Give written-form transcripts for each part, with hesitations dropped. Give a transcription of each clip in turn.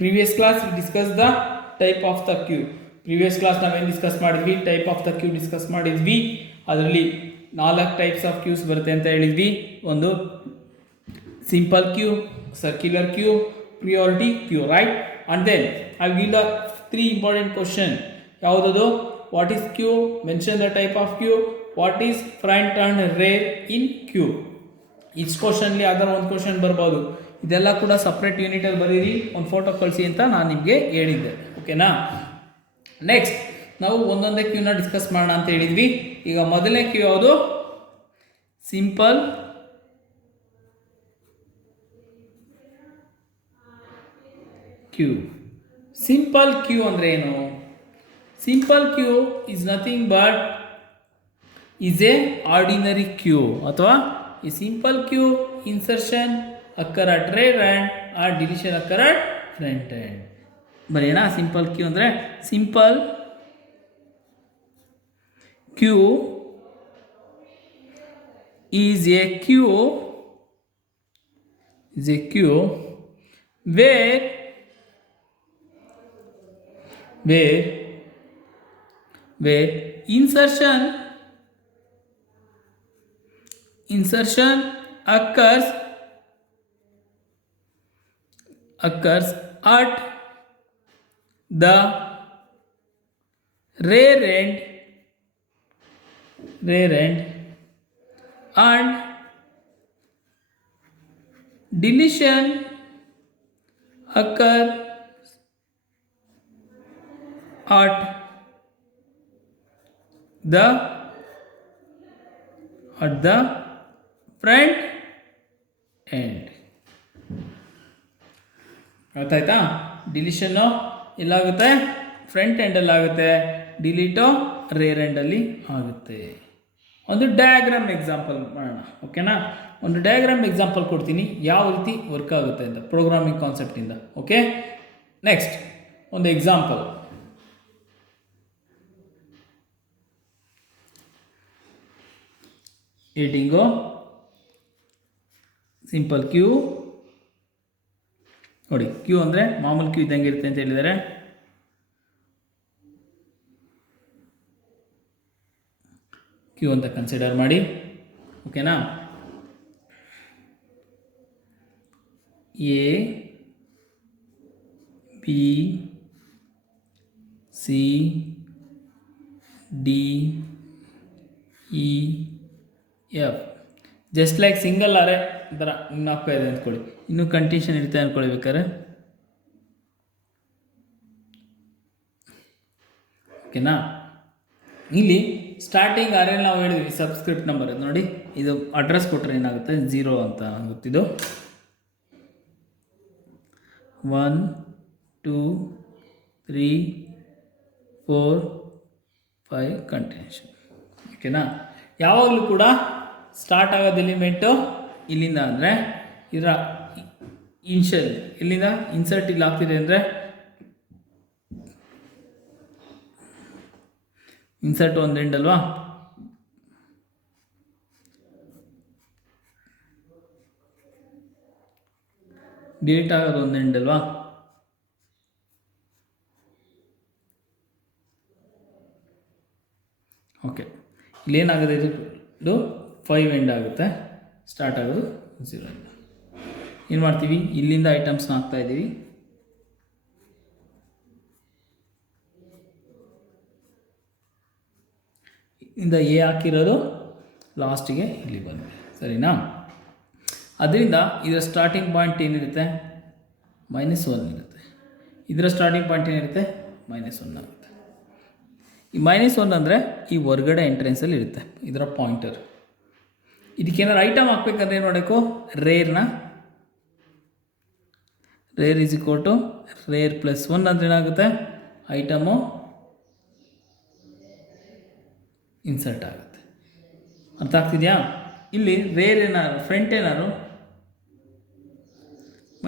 Previous class discuss the type of the queue. Previous class ನಾವೇನು discuss ಮಾಡಿದ್ವಿ, type of the queue discuss ಮಾಡಿದ್ವಿ. ಅದರಲ್ಲಿ 4 types of Qs ಬರುತ್ತೆ ಅಂತ ಹೇಳಿದ್ವಿ. ಒಂದು simple queue, circular queue, priority queue, right? And then I give the 3 important question. ಯಾವುದದು? What is queue? Mention the type of queue. What is front and rear in queue? ಇಷ್ಟು ಕ್ವಶನ್ಲಿ ಅದರ ಒಂದು question ಬರ್ಬೋದು. ಇದೆಲ್ಲ ಕೂಡ ಸಪ್ರೇಟ್ ಯೂನಿಟಲ್ಲಿ ಬರೀರಿ, ಒಂದು ಫೋಟೋ ಕಳಿಸಿ ಅಂತ ನಾನು ನಿಮಗೆ ಹೇಳಿದ್ದೆ. ಓಕೆನಾ? ನೆಕ್ಸ್ಟ್ ನಾವು ಒಂದೊಂದೇ ಕ್ಯೂನ ಡಿಸ್ಕಸ್ ಮಾಡೋಣ ಅಂತ ಹೇಳಿದ್ವಿ. ಈಗ ಮೊದಲನೇ ಕ್ಯೂ ಯಾವುದು? Simple Q. ಸಿಂಪಲ್ ಕ್ಯೂ ಅಂದರೆ ಏನು? Simple queue is nothing but is a ordinary queue, ಅಥವಾ ಈ simple queue insertion occur at rear and or deletion occur at front end. ಬರೆಯೋಣ. ಸಿಂಪಲ್ ಕ್ಯೂ ಅಂದರೆ simple queue is a queue where insertion occurs at the rear end and deletion occurs at the front end. ಗೊತ್ತಾಯ್ತಾ? ಡಿಲಿಷನ್ನು ಎಲ್ಲಾಗುತ್ತೆ? Front ಎಂಡಲ್ಲಿ ಆಗುತ್ತೆ. Delete rare ಎಂಡಲ್ಲಿ ಆಗುತ್ತೆ. ಒಂದು diagram example ಮಾಡೋಣ. ಓಕೆನಾ? ಒಂದು diagram example ಕೊಡ್ತೀನಿ, ಯಾವ ರೀತಿ ವರ್ಕ್ ಆಗುತ್ತೆ ಅಂತ, ಪ್ರೋಗ್ರಾಮಿಂಗ್ ಕಾನ್ಸೆಪ್ಟಿಂದ. ಓಕೆ? ನೆಕ್ಸ್ಟ್ ಒಂದು ಎಕ್ಸಾಂಪಲ್. ಏಟಿಂಗು ಸಿಂಪಲ್ ಕ್ಯೂ ನೋಡಿ. ಕ್ಯೂ ಅಂದರೆ ಮಾಮೂಲಿ ಕ್ಯೂ ಇದ್ದಂಗೆ ಇರುತ್ತೆ ಅಂತ ಹೇಳಿದ್ದಾರೆ. ಕ್ಯೂ ಅಂತ ಕನ್ಸಿಡರ್ ಮಾಡಿ. ಓಕೆನಾ? A B C D E F. Just like single ಅರೆ ಥರ ನಾಲ್ಕು ಇದೆ ಅಂದ್ಕೊಳ್ಳಿ. ಇನ್ನೂ ಕಂಟಿನ್ಯೂಷನ್ ಇರುತ್ತೆ ಅಂದ್ಕೊಳ್ಳಿ ಬೇಕಾದ್ರೆ. ಓಕೆನಾ? ಇಲ್ಲಿ ಸ್ಟಾರ್ಟಿಂಗ್ ಅರೆ ನಾವು ಹೇಳಿದ್ವಿ ಸಬ್ಸ್ಕ್ರಿಪ್ಟ್ ನಂಬರ್. ನೋಡಿ, ಇದು ಅಡ್ರೆಸ್ ಕೊಟ್ಟರೆ ಏನಾಗುತ್ತೆ? 0 ಅಂತ ಗೊತ್ತಿದ್ದು. 1 2 3 4 5 ಕಂಟಿನ್ಯೂಷನ್. ಓಕೆನಾ? ಯಾವಾಗಲೂ ಕೂಡ ಸ್ಟಾರ್ಟ್ ಆಗೋದು ಎಲಿಮೆಂಟು ಇಲ್ಲಿಂದ ಅಂದರೆ ಇದರ ಇನ್ಷಿಯಲ್ ಇಲ್ಲಿಂದ ಇನ್ಸರ್ಟ್ ಇಲ್ಲಿ ಆಗ್ತಿದೆ ಅಂದರೆ ಇನ್ಸರ್ಟ್ ಒಂದು ಎಂಡ್ ಅಲ್ವಾ? ಡಿಲೀಟ್ ಆಗೋದು ಒಂದು ಎಂಡ್ ಅಲ್ವಾ? ಓಕೆ, ಇಲ್ಲೇನಾಗುತ್ತೆ? ಇದು 5 ಎಂಡ್ ಆಗುತ್ತೆ. ಸ್ಟಾರ್ಟ್ ಆಗೋದು 0 ಎಂಡ್. ಏನು ಮಾಡ್ತೀವಿ? ಇಲ್ಲಿಂದ ಐಟಮ್ಸ್ನ ಹಾಕ್ತಾ ಇದ್ದೀವಿ. ಇಂದ ಎ ಹಾಕಿರೋದು ಲಾಸ್ಟಿಗೆ ಇಲ್ಲಿ ಬಂದ್ವಿ. ಸರಿನಾ? ಅದರಿಂದ ಇದರ ಸ್ಟಾರ್ಟಿಂಗ್ ಪಾಯಿಂಟ್ ಏನಿರುತ್ತೆ? -1 ಇರುತ್ತೆ. ಇದರ ಸ್ಟಾರ್ಟಿಂಗ್ ಪಾಯಿಂಟ್ ಏನಿರುತ್ತೆ? -1 ಆಗುತ್ತೆ. ಈ -1 ಅಂದರೆ ಈ ಹೊರ್ಗಡೆ ಎಂಟ್ರೆನ್ಸಲ್ಲಿ ಇರುತ್ತೆ ಇದರ ಪಾಯಿಂಟರ್. ಇದಕ್ಕೇನಾದ್ರು ಐಟಮ್ ಹಾಕ್ಬೇಕಂದ್ರೆ ಏನು ಮಾಡಬೇಕು? Rear is equal to rear +1 ಅಂದರೆ ಏನಾಗುತ್ತೆ? ಐಟಮು ಇನ್ಸರ್ಟ್ ಆಗುತ್ತೆ. ಅರ್ಥ ಆಗ್ತಿದೆಯಾ? ಇಲ್ಲಿ ರೇರ್ ಏನಾದ್ರು ಫ್ರಂಟ್ ಏನಾದ್ರು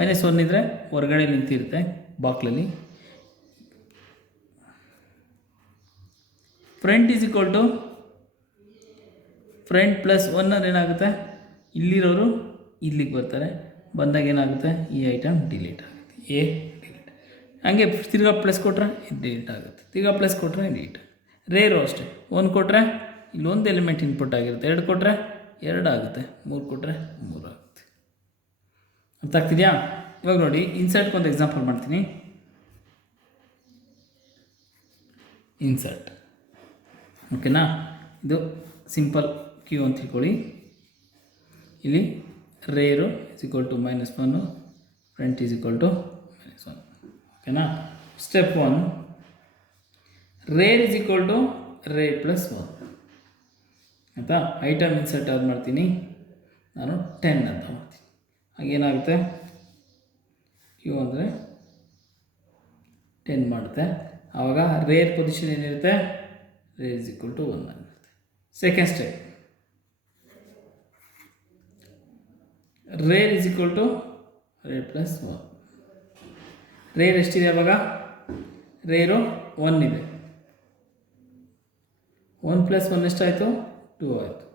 -1 ಇದ್ದರೆ ಹೊರಗಡೆ ನಿಂತಿರುತ್ತೆ ಬಾಕ್ಲಲ್ಲಿ. Front is equal to front +1 ಅಂದರೆ ಏನಾಗುತ್ತೆ? ಇಲ್ಲಿರೋರು ಇಲ್ಲಿಗೆ ಬರ್ತಾರೆ. ಬಂದಾಗ ಏನಾಗುತ್ತೆ? ಈ ಐಟಮ್ ಡಿಲೀಟ್ ಆಗುತ್ತೆ. A delete. ಹಂಗೆ ತಿರ್ಗಾ ಪ್ಲಸ್ ಕೊಟ್ಟರೆ ಇದು ಡಿಲೀಟ್ ಆಗುತ್ತೆ, ತಿರ್ಗಾ ಪ್ಲಸ್ ಕೊಟ್ಟರೆ ಡಿಲೀಟ್. ರೇರು ಅಷ್ಟೇ, 1 ಕೊಟ್ಟರೆ ಇಲ್ಲೊಂದು ಎಲಿಮೆಂಟ್ ಇನ್ಪುಟ್ ಆಗಿರುತ್ತೆ, 2 ಕೊಟ್ಟರೆ 2 ಆಗುತ್ತೆ, 3 ಕೊಟ್ಟರೆ 3 ಆಗುತ್ತೆ. ಅರ್ಥ ಆಗ್ತಿದೆಯಾ? ಇವಾಗ ನೋಡಿ ಇನ್ಸರ್ಟ್ಗೆ ಒಂದು ಎಕ್ಸಾಂಪಲ್ ಮಾಡ್ತೀನಿ. ಇನ್ಸರ್ಟ್ ಓಕೆನಾ, ಇದು ಸಿಂಪಲ್ ಕ್ಯೂ ಅಂತ ತಿಳ್ಕೊಳ್ಳಿ. ಇಲ್ಲಿ rear is equal to -1, front is equal to -1. ಓಕೆನಾ. Step 1, rear is equal to rear plus 1 ಆಯಿತಾ. ಐಟಮ್ ಇನ್ಸರ್ಟ್ ಯಾವ್ದು ಮಾಡ್ತೀನಿ ನಾನು 10 ಅಂತ ಮಾಡ್ತೀನಿ. ಹಾಗೇನಾಗುತ್ತೆ, ಕ್ಯೂ ಅಂದರೆ 10 ಮಾಡುತ್ತೆ. ಆವಾಗ ರೇರ್ ಪೊಸಿಷನ್ ಏನಿರುತ್ತೆ, ರೇರ್ ಇಸ್ ಈಕ್ವಲ್ ಟು 1 ಆಗಿರುತ್ತೆ. Second step, rear is equal to rear plus 1. Rear ಎಷ್ಟಿದೆ ಅವಾಗ, ರೇರು 1 ಇದೆ, 1 ಪ್ಲಸ್ 1 ಎಷ್ಟಾಯಿತು, 2 ಆಯಿತು.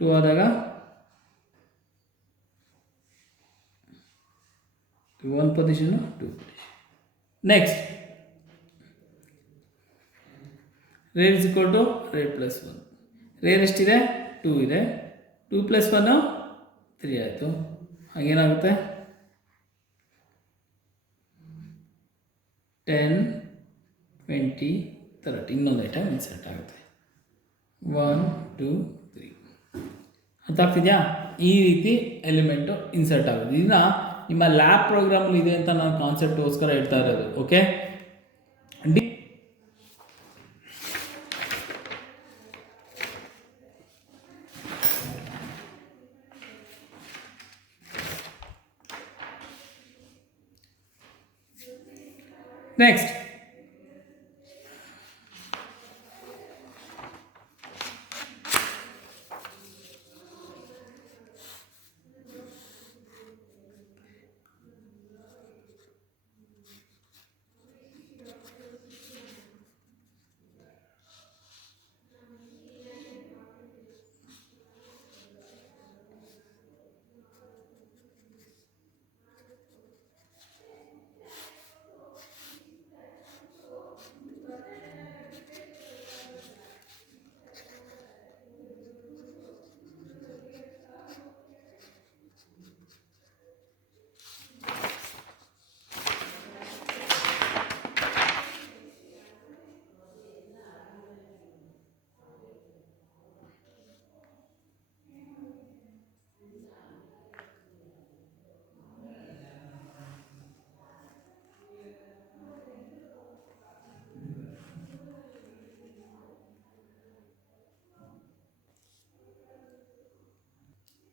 2 ಆದಾಗ 1 position 2 position. Next rear is equal to rear plus 1. Rear ಎಷ್ಟಿದೆ, 2 ಇದೆ, 2 ಪ್ಲಸ್ 1 3 ಆಯಿತು. ಹಾಗೇನಾಗುತ್ತೆ, 10, 20, 30 ಇನ್ನೊಂದು ಐಟಮ್ ಇನ್ಸರ್ಟ್ ಆಗುತ್ತೆ. 1, 2, 3. ಅರ್ಥ ಆಗ್ತಿದೆಯಾ? ಈ ರೀತಿ ಎಲಿಮೆಂಟು ಇನ್ಸರ್ಟ್ ಆಗೋದು. ಇದನ್ನ ನಿಮ್ಮ ಲ್ಯಾಬ್ ಪ್ರೋಗ್ರಾಮಲ್ಲಿ ಇದೆ ಅಂತ ನಾನು ಕಾನ್ಸೆಪ್ಟ್ಗೋಸ್ಕರ ಹೇಳ್ತಾ ಇರೋದು. ಓಕೆ.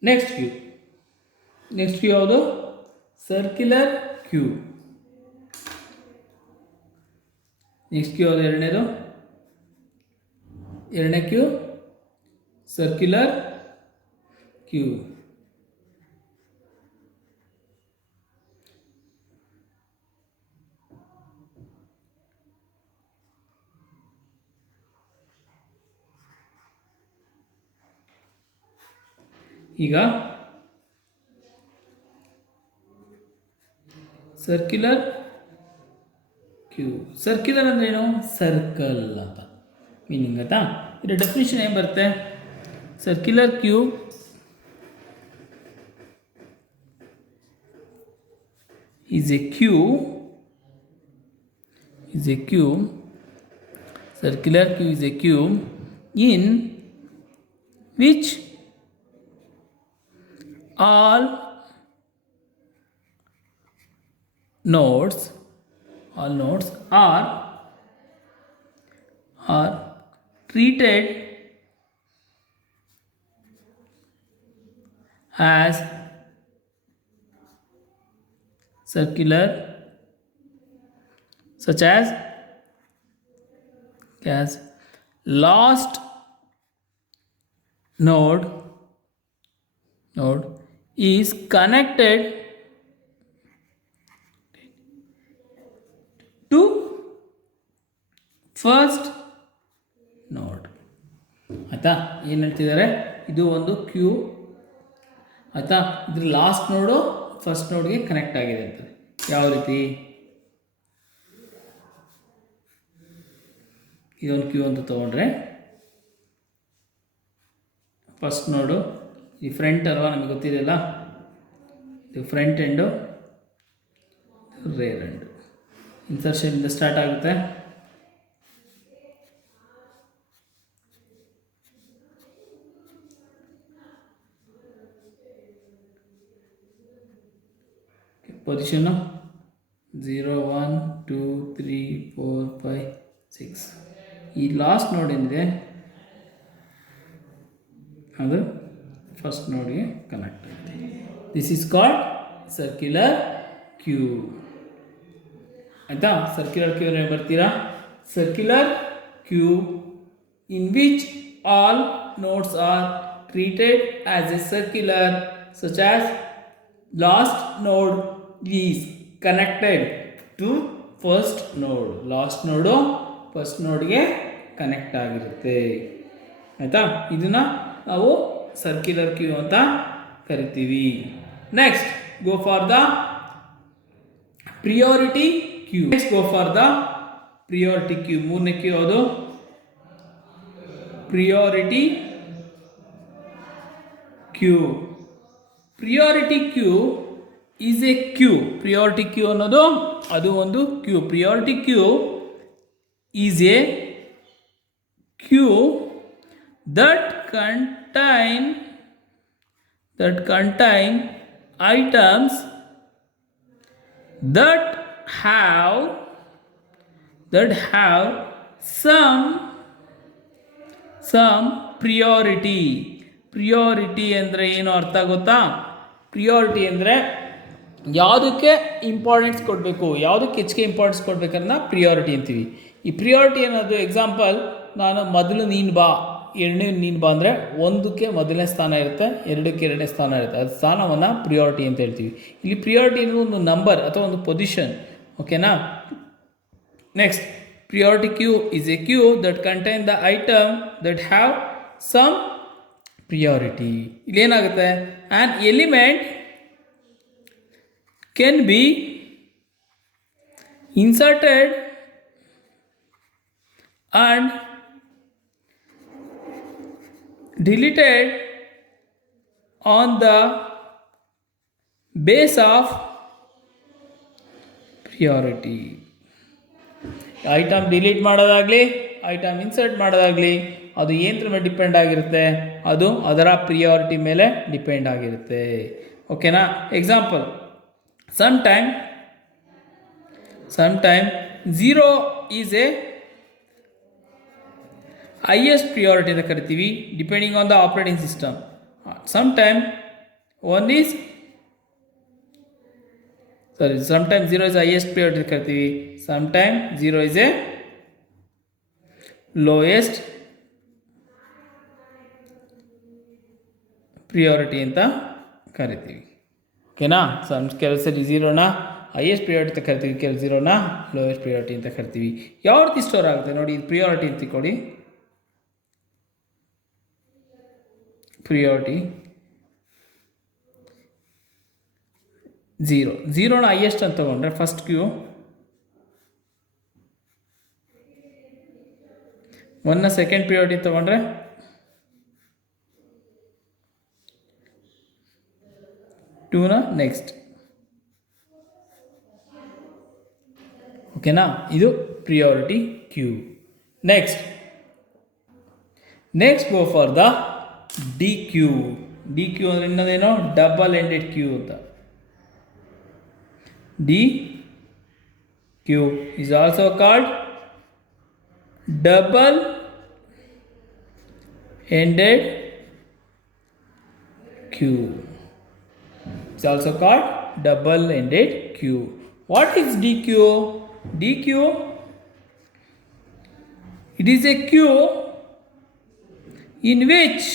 ನೆಕ್ಸ್ಟ್ ನೆಕ್ಸ್ಟ್ ಕ್ಯೂ ಯಾವುದು, ಸರ್ಕ್ಯುಲರ್ ಕ್ಯೂ. ನೆಕ್ಸ್ಟ್ ಕ್ಯೂ ಯಾವುದು, ಎರಡನೇ ಕ್ಯೂ ಸರ್ಕ್ಯುಲರ್ ಕ್ಯೂ. ಈಗ ಸರ್ಕ್ಯುಲರ್ ಕ್ಯೂ, ಸರ್ಕ್ಯುಲರ್ ಅಂದ್ರೇನು, ಸರ್ಕಲ್ ಅಂತ ಮೀನಿಂಗ್ ಆಯ್ತಾ. ಇದರ ಡೆಫಿನಿಷನ್ ಏನು ಬರುತ್ತೆ, circular queue is a cube, circular cube is a cube in which all nodes are treated as circular, such as last node is connected to first node. ಆಯಿತಾ, ಏನು ಹೇಳ್ತಿದ್ದಾರೆ, ಇದು ಒಂದು ಕ್ಯೂ ಆಯಿತಾ, ಇದ್ರ ಲಾಸ್ಟ್ ನೋಡು ಫಸ್ಟ್ ನೋಡ್ಗೆ connect ಆಗಿದೆ ಅಂತ. ಯಾವ ರೀತಿ? ಇದೊಂದು ಕ್ಯೂ ಅಂತ ತೊಗೊಂಡ್ರೆ ಫಸ್ಟ್ ನೋಡು ಈ ಫ್ರಂಟ್ ಅಲ್ವಾ, ನಮಗೆ ಗೊತ್ತಿದೆಯಲ್ಲ, ಇದು ಫ್ರಂಟ್ ಎಂಡು, ರೇರ್ ಎಂಡು. ಇನ್ಸರ್ಷನಿಂದ ಸ್ಟಾರ್ಟ್ ಆಗುತ್ತೆ. ಪೊಸಿಷನ್ನು 0 1 2 3 4 5 6. ಈ ಲಾಸ್ಟ್ ನೋಡ್ ಏನಿದೆ ಅದು ಫಸ್ಟ್ ನೋಡ್ಗೆ ಕನೆಕ್ಟ್ ಆಗುತ್ತೆ. This is called circular queue. ಆಯಿತಾ? ಸರ್ಕ್ಯುಲರ್ ಕ್ಯೂ ಏನು ಬರ್ತೀರಾ? Circular queue in which all nodes are treated as a circular, such as last node is connected to first node. Last node first ನೋಡ್ಗೆ connect ಆಗಿರುತ್ತೆ. ಆಯಿತಾ? ಇದನ್ನು ನಾವು circular queue ಅಂತ ಕರಿತೀವಿ. Next go for the priority queue. Next go for the priority queue. ಮೂರನೇ queue ಅದು priority queue. Priority queue is a queue. Priority Q ಅನ್ನೋದು ಅದು ಒಂದು queue. Priority queue is a queue that contain items that have some priority. Priority ಅಂದರೆ ಏನು ಅರ್ಥ ಗೊತ್ತಾ? Priority ಅಂದರೆ ಯಾವುದಕ್ಕೆ ಇಂಪಾರ್ಟೆನ್ಸ್ ಕೊಡಬೇಕು, ಯಾವುದಕ್ಕೆ ಹೆಚ್ಚಿಗೆ ಇಂಪಾರ್ಟೆನ್ಸ್ ಕೊಡಬೇಕನ್ನ ಪ್ರಿಯಾರಿಟಿ ಅಂತೀವಿ. ಈ ಪ್ರಿಯಾರಿಟಿ ಅನ್ನೋದು ಎಕ್ಸಾಂಪಲ್, ನಾನು ಮೊದಲು ನೀನು ಬಾ, ಎರಡನೇ ನೀನು ಬಾ ಅಂದರೆ ಒಂದಕ್ಕೆ ಮೊದಲನೇ ಸ್ಥಾನ ಇರುತ್ತೆ, ಎರಡಕ್ಕೆ ಎರಡನೇ ಸ್ಥಾನ ಇರುತ್ತೆ. ಅದು ಸ್ಥಾನವನ್ನು ಪ್ರಿಯಾರಿಟಿ ಅಂತ ಹೇಳ್ತೀವಿ. ಇಲ್ಲಿ ಪ್ರಿಯಾರಿಟಿ ಅನ್ನೋದು ಒಂದು ನಂಬರ್ ಅಥವಾ ಒಂದು ಪೊಸಿಷನ್. ಓಕೆನಾ? Next priority queue is a queue that contain the item that have some priority. ಇಲ್ಲೇನಾಗುತ್ತೆ? An element can be inserted and deleted on the base of priority. Item delete ಮಾಡೋದಾಗಲಿ item insert ಮಾಡೋದಾಗಲಿ ಅದು ಏನರ ಮೇಲೆ depend ಆಗಿರುತ್ತೆ, ಅದು ಅದರ priority ಮೇಲೆ ಡಿಪೆಂಡ್ ಆಗಿರುತ್ತೆ. ಓಕೆನಾ? Example, sometime 0 is a highest priority ಅಂತ ಕರಿತೀವಿ, depending on the operating system. sometime 0 is highest priority ಅಂತ ಕರಿತೀವಿ, sometime 0 is a lowest priority ಅಂತ ಕರಿತೀವಿ. ಓಕೆನಾ? ಕೆಲವು ಸರಿ 0ನ ಹೈಯೆಸ್ಟ್ ಪ್ರಿಯಾರಿಟಿ ಅಂತ ಕರಿತೀವಿ, ಕೆಲವು 0ನ ಲೋಯೆಸ್ಟ್ ಪ್ರಿಯಾರಿಟಿ ಅಂತ ಕರಿತೀವಿ. ಯಾವ ರೀತಿ ಸ್ಟೋರ್ ಆಗುತ್ತೆ ನೋಡಿ, ಇದು ಪ್ರಿಯಾರಿಟಿ ಅಂತ ಕೊಡಿ. ಪ್ರಿಯಾರಿಟಿ 0ನ ಹೈಯೆಸ್ಟ್ ಅಂತ ತಗೊಂಡ್ರೆ ಫಸ್ಟ್ ಕ್ಯೂ, 1ನ ಸೆಕೆಂಡ್ ಪ್ರಿಯಾರಿಟಿ ತಗೊಂಡ್ರೆ 2ನ ನೆಕ್ಸ್ಟ್. ಓಕೆನಾ? ಇದು priority queue. Next go for the dequeue. Dequeue ಅಂದರೆ ಇನ್ನೊಂದೇನೋ ಡಬಲ್ ಎಂಡೆಡ್ ಕ್ಯೂ ಅಂತ. Dequeue is also called double ended queue. It's also called double-ended queue. What is DQ? DQ, it is a queue in which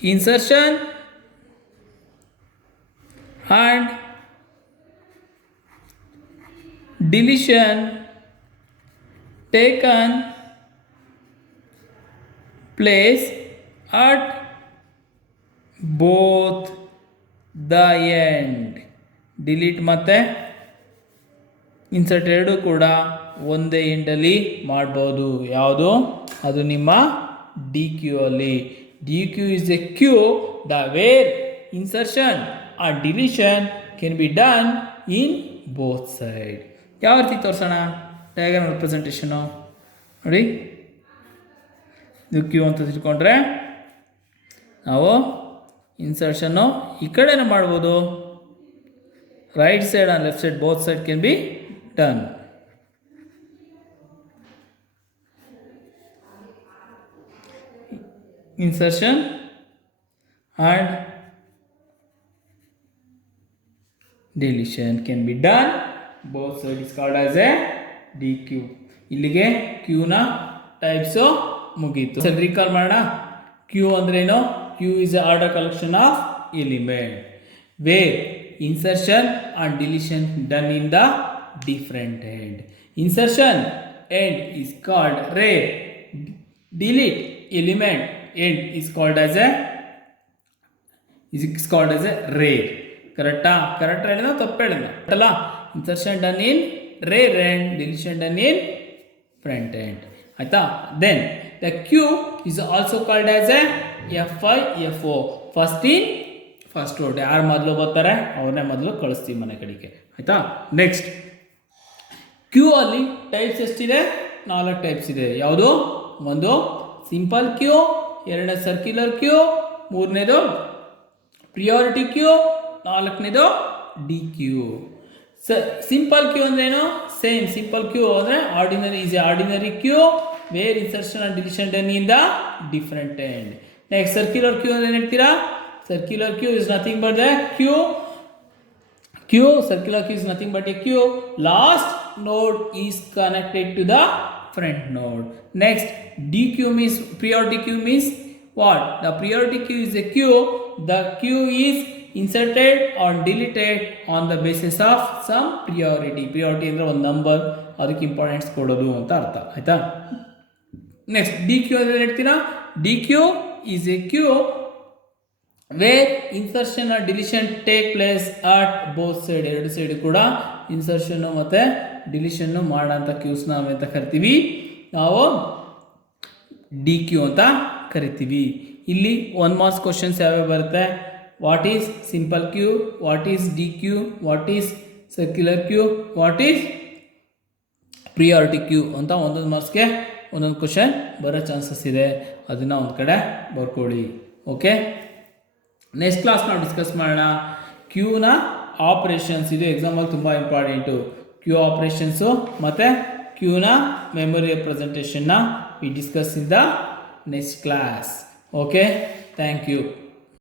insertion and deletion taken place at both the end. Delete ಮತ್ತು insert ಎರಡೂ ಕೂಡ ಒಂದೇ ಎಂಡಲ್ಲಿ ಮಾಡ್ಬೋದು. ಯಾವುದು? ಅದು ನಿಮ್ಮ dequeue ಅಲ್ಲಿ. Dequeue is a queue the where insertion or deletion can be done in both side. ಯಾವ ರೀತಿ ತೋರಿಸೋಣ? ಡಯಾಗ್ರಾಮ್ ರೆಪ್ರೆಸೆಂಟೇಷನು ನೋಡಿ. ಇದು ಕ್ಯೂ ಅಂತ ತಿಳ್ಕೊಂಡ್ರೆ ನಾವು ಇನ್ಸರ್ಷನ್ನು ಈ ಕಡೆನೂ ಮಾಡ್ಬೋದು, right side and left side both side can be done. Insertion and deletion can be done both sides is called as a DQ. ಇಲ್ಲಿಗೆ ಕ್ಯೂನ ಟೈಪ್ಸು ಮುಗೀತು. ಸರಿ, ರೀಕಾಲ್ ಮಾಡೋಣ. ಕ್ಯೂ ಅಂದ್ರೇನು? Queue is a order collection of element where insertion and deletion done in the different end. Insertion end is called rear. delete element end is called as a rear. ಕರೆಕ್ಟಾ? Correct ಹೇಳಿದ ತಪ್ಪು ಹೇಳಿದ ಅಲ್ಲ? Insertion done in rear end, deletion done in front end. ಆಯ್ತಾ? Then the queue is also called as a FIFO, first in first out. ಯಾರು ಮೊದಲು ಬರ್ತಾರೆ ಅವ್ರನ್ನೇ ಮೊದಲು ಕಳಿಸ್ತೀವಿ ಮನೆ ಕಡೆಗೆ. ಆಯ್ತಾ? ನೆಕ್ಸ್ಟ್ ಕ್ಯೂ ಅಲ್ಲಿ ಟೈಪ್ಸ್ ಎಷ್ಟಿದೆ? 4 ಟೈಪ್ಸ್ ಇದೆ. ಯಾವುದು? ಒಂದು ಸಿಂಪಲ್ ಕ್ಯೂ, ಎರಡನೇ ಸರ್ಕ್ಯುಲರ್ ಕ್ಯೂ, ಮೂರನೇದು ಪ್ರಿಯಾರಿಟಿ ಕ್ಯೂ, ನಾಲ್ಕನೇದು ಡಿ ಕ್ಯೂ. ಸಿಂಪಲ್ ಕ್ಯೂ ಅಂದ್ರೇನು? ಸೇಮ್ ಸಿಂಪಲ್ ಕ್ಯೂ ಅಂದರೆ ordinary queue where insertion and deletion done in the different end. Next circular queue ಅಂದ್ರೆ ಏನು ಹೇಳ್ತೀರಾ? Circular queue is nothing but the circular queue is nothing but a queue. Last node is connected to the front node. Next, DQ means priority queue means what? The priority queue is a queue. The queue is inserted or deleted on the basis of some priority. Priority ಅಂದ್ರೆ ಒಂದು number, ಅದಕ್ಕೆ importance ಕೊಡೋದು ಅಂತ ಅರ್ಥ. ಆಯ್ತಾ? Next DQ ಅಂದ್ರೆ ಹೇಳ್ತೀರಾ? DQ is a queue where insertion or deletion take place at both side. ಎರಡು ಸೈಡ್ ಕೂಡ ಇನ್ಸರ್ಷನ್ನು ಮತ್ತು ಡಿಲಿಷನ್ನು ಮಾಡೋಂಥ ಕ್ಯೂಸ್ನ ನಾವು ಅಂತ ಕರಿತೀವಿ, ನಾವು ಡಿ ಕ್ಯೂ ಅಂತ ಕರಿತೀವಿ. ಇಲ್ಲಿ 1 ಮಾರ್ಕ್ಸ್ ಕ್ವಶನ್ಸ್ ಯಾವ್ಯಾವ ಬರುತ್ತೆ? What is simple queue, what is dequeue, what is circular queue, what is priority queue ಅಂತ ಒಂದೊಂದು ಮಾರ್ಕ್ಸ್ಗೆ ಒಂದೊಂದು ಕ್ವಶನ್ ಬರೋ ಚಾನ್ಸಸ್ ಇದೆ. ಅದನ್ನು ಒಂದು ಕಡೆ ಬರ್ಕೊಳ್ಳಿ. ಓಕೆ, ನೆಕ್ಸ್ಟ್ ಕ್ಲಾಸ್ ನಾವು ಡಿಸ್ಕಸ್ ಮಾಡೋಣ ಕ್ಯೂನ ಆಪ್ರೇಷನ್ಸ್. ಇದು ಎಕ್ಸಾಂಪಲ್ ತುಂಬ ಇಂಪಾರ್ಟೆಂಟು. ಕ್ಯೂ ಆಪ್ರೇಷನ್ಸು ಮತ್ತು ಕ್ಯೂನ ಮೆಮೊರಿ ರೆಪ್ರೆಸೆಂಟೇಷನ್ನ we discuss in the next class. Okay, thank you.